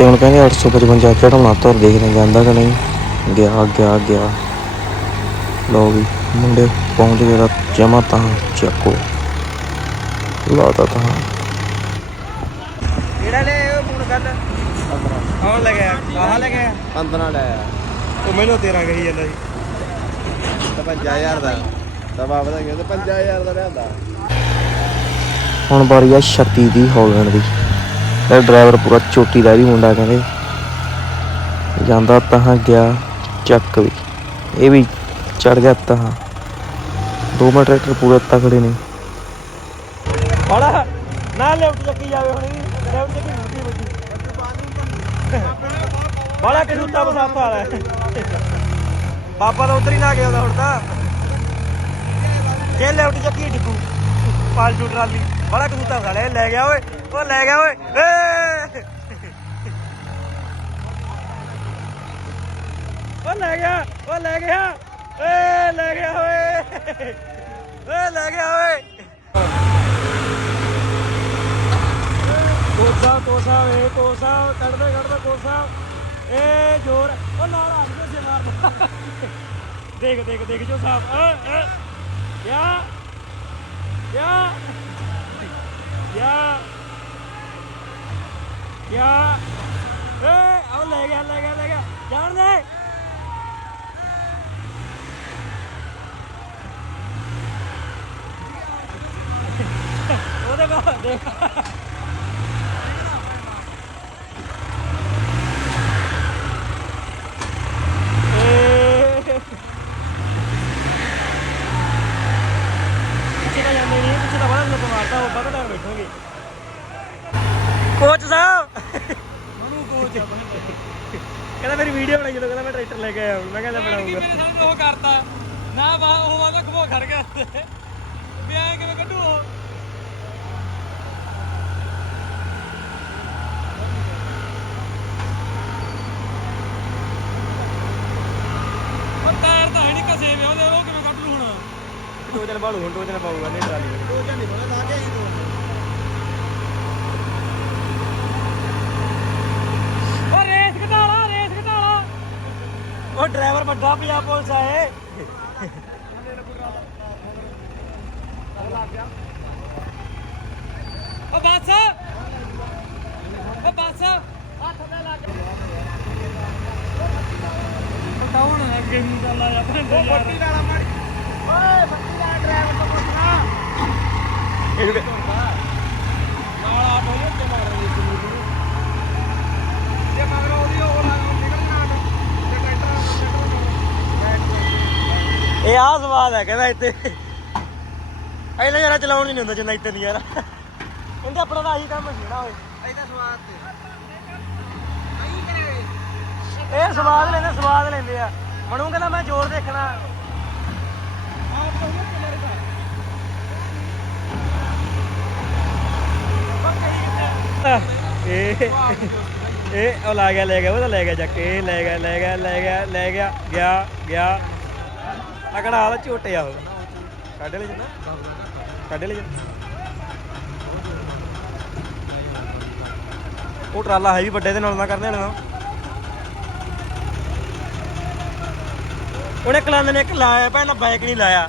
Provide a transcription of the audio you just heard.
ਤੇ ਹੁਣ ਕਹਿੰਦੇ 855 ਚੜਾਉਣਾ ਤੁਰ ਦੇਖਦੇ ਜਾਂਦਾ ਕਿ ਨਹੀਂ। ਗਿਆ ਗਿਆ ਗਿਆ। ਲੋ ਵੀ ਮੁੰਡੇ ਪਹੁੰਚ ਗਏ ਤਾਂ ਜਮਾ ਤਾਂ ਚੱਕੋ। ਲਾਤਾ ਤਾਂ। ਕਿਹੜਾ ਲੈ ਉਹ ਫੋਨ ਕੱਲ? ਆਉਣ ਲੱਗਿਆ ਆਹ ਲੱਗਿਆ 15 ਲੈ ਆ ਉਹ ਮੈਨੂੰ 13 ਕਹੀ ਜਾਂਦਾ ਸੀ। ਤਾਂ 5000 ਦਾ। ਤਾਂ ਬਾਬਾ ਦਾ ਕਹਿੰਦੇ 5000 ਦਾ ਲਿਆਂਦਾ। ਹੁਣ ਵਾਰੀ ਆ 36 ਦੀ ਹੌਲੈਂਡ ਦੀ ਇਹ ਡਰਾਈਵਰ ਪੂਰਾ ਚੋਟੀ ਦਾ ਵੀ ਮੁੰਡਾ ਕਹਿੰਦੇ। ਜਾਂਦਾ ਤਾਂ ਗਿਆ ਚੱਕ ਵੀ। ਇਹ ਵੀ ਚੜ ਗਿਆ ਤਾਂ ਦੋ ਮਿੰਟ ਟਰੈਕਟਰ ਪੂਰੇ ਤਕੜੇ ਨੇ। ਬੜਾ ਨਾ ਲੈਫਟ ਚੱਕੀ ਜਾਵੇ ਹੁਣ ਲੈਫਟ ਚੱਕੀ ਮੁੱਢੀ ਮੁੱਢੀ ਬੜਾ ਕਜੂਤਾ ਬਸਾਤਾ ਵਾਲਾ ਹੈ। ਬਾਬਾ ਤਾਂ ਉਧਰ ਹੀ ਨਾ ਗਿਆ ਉਹਦਾ ਹੁਣ ਤਾਂ। ਜੇ ਲੈਫਟ ਚੱਕੀ ਡਿੱਗੂ। ਪਾਲਟੂ ਟਰਾਲੀ ਬੜਾ ਕਜੂਤਾ ਵਸਾ ਲੈ ਗਿਆ ਓਏ ਉਹ ਲੈ ਗਿਆ ਓਏ। ਏ! ਉਹ ਲੈ ਗਿਆ ਉਹ ਲੈ ਗਿਆ। ਏ, ਲੈ ਗਿਆ ਓਏ। ਏ, ਲੈ ਗਿਆ ਓਏ। ਕੋਸਾ ਕੋਸਾ ਵੇ, ਕੋਸਾ। ਕੱਢਦੇ ਕੱਢਦੇ ਕੋਸਾ। ਏ, ਜੋਰ। ਉਹ ਨਾਲ ਆ ਗਿਆ ਜੇ ਮਾਰਦਾ ਦੇਖ ਦੇਖ ਦੇਖ ਜੋ ਸਾਹਿਬ ਏ ਏ। ਯਾ। ਯਾ ਯਾ ਯਾ ਏ ਆ ਲੈ ਗਿਆ ਲੈ ਗਿਆ ਲੈ ਗਿਆ ਜਾਣ ਦੇ ਉਹਦੇ ਬਾਅਦ ਦੇਖ ਏ ਪਿੱਛੇ ਤਾਂ ਜਾਂਦੇ ਨਹੀਂ ਪਿੱਛੇ ਤਾਂ ਬੜਾ ਲੋਕ ਮਾਰਦਾ ਉਹ ਬੜਾ ਟਾਈਮ ਬੈਠੋਗੇ ਕੋਚ ਸਾਹਿਬ ਮਨੂ ਕੋਚ ਕਹਿੰਦਾ ਮੇਰੀ ਵੀਡੀਓ ਬਣਾਈ ਜਦੋਂ ਕਹਿੰਦਾ ਮੈਂ ਟਰੈਕਟਰ ਲੈ ਕੇ ਆਇਆ ਹੁਣ। ਮੈਂ ਕਹਿੰਦਾ ਬਣਾਉਂਗਾ ਮੇਰੇ ਸਾਹਮਣੇ ਉਹ ਕਰਤਾ। ਨਾ ਬਾ ਉਹ ਆਦਾ ਖਮੋ ਖੜ ਗਿਆ। ਵੀ ਐ ਕਿਵੇਂ ਕੱਢੂ ਉਹ? ਉਹ ਟਾਇਰ ਤਾਂ ਹੈ ਨਹੀਂ ਕਸੇ ਵੇ ਉਹਦੇ ਉਹ ਕਿਵੇਂ ਕੱਢ ਲੂ ਹੁਣ? ਦੋ ਦਿਨ ਬਾਅਦ ਹੁਣ ਦੋ ਦਿਨ ਪਾਊਗਾ ਨਹੀਂ ਟਰਾਲੀ ਦੋ ਝੰਡੀ ਬੋਲੇ ਲਾ ਕੇ ਆਈ ਤੂੰ ਉਹ ਰੇਸ ਘਟਾਲਾ ਰੇਸ ਘਟਾਲਾ ਉਹ ਡਰਾਈਵਰ ਵੱਡਾ ਪੰਜਾਬ ਪੁਲਿਸ ਆਏ ਉਹ ਬੱਸ। ਉਹ ਬੱਸ। ਹੱਥ ਤੇ ਲੱਗ ਉਹ ਡਾਊਨ ਹੈ ਅੱਗੇ ਨੂੰ ਚੱਲ ਆ ਭੰਦੇ ਯਾਰ ਵਾਲਾ ਮਾੜੀ ਓਏ ਬੱਤੀ ਦਾ ਡਰਾਈਵਰ ਤੋਂ ਪੁੱਛਣਾ ਨਾਲ ਆਟੋ ਜੇ ਤੇ ਮਾਰ ਰਹੀ ਸੀ ਮੈਨੂੰ ਜੇ ਮਗਰ ਉਹਦੀ ਉਹ ਲਾ ਨਿਕਲਣਾ ਤੇ ਟਰੈਕਟਰ ਟਰੈਕਟਰ ਇਹ ਆ ਸਵਾਦ ਹੈ ਕਹਿੰਦਾ ਇੱਥੇ। ਐਨਾ ਜਰਾ ਚਲਾਉਣ ਹੀ ਨਹੀਂ ਹੁੰਦਾ ਜਿੰਨਾ ਇੱਥੇ ਨਹੀਂ ਯਾਰ। ਕਹਿੰਦੇ ਆਪਣਾ ਤਾਂ ਆਹੀ ਕੰਮ ਸੀ ਨਾ ਓਏ ਇਹਦਾ ਸਵਾਦ ਤੇ ਇਹ ਸਵਾਦ ਲੈਂਦੇ ਸਵਾਦ ਲੈਂਦੇ ਆ। ਮਨੂ ਕਹਿੰਦਾ ਮੈਂ ਜ਼ੋਰ ਦੇਖਣਾ। ਇਹ ਇਹ ਉਹ ਲਾ ਗਿਆ ਲੈ ਗਿਆ ਉਹ ਤਾਂ ਲੈ ਗਿਆ ਚੱਕ। ਕੇ ਲੈ ਗਿਆ ਲੈ ਗਿਆ ਲੈ ਗਿਆ ਲੈ ਗਿਆ ਗਿਆ ਗਿਆ। ਅਗੜਾ ਆ ਝੋਟੇ ਆ ਉਹ। ਉਹ ਟਰਾਲਾ ਹੈ ਵੀ ਵੱਡੇ ਦੇ ਨਾਲ ਨਾ ਕਰਦੇ ਨਾ ਉਹਨੇ ਕਲੰਦ ਨੇ ਇੱਕ ਲਾਇਆ ਪਹਿਲਾਂ ਬਾਈਕ ਨਹੀਂ ਲਾਇਆ।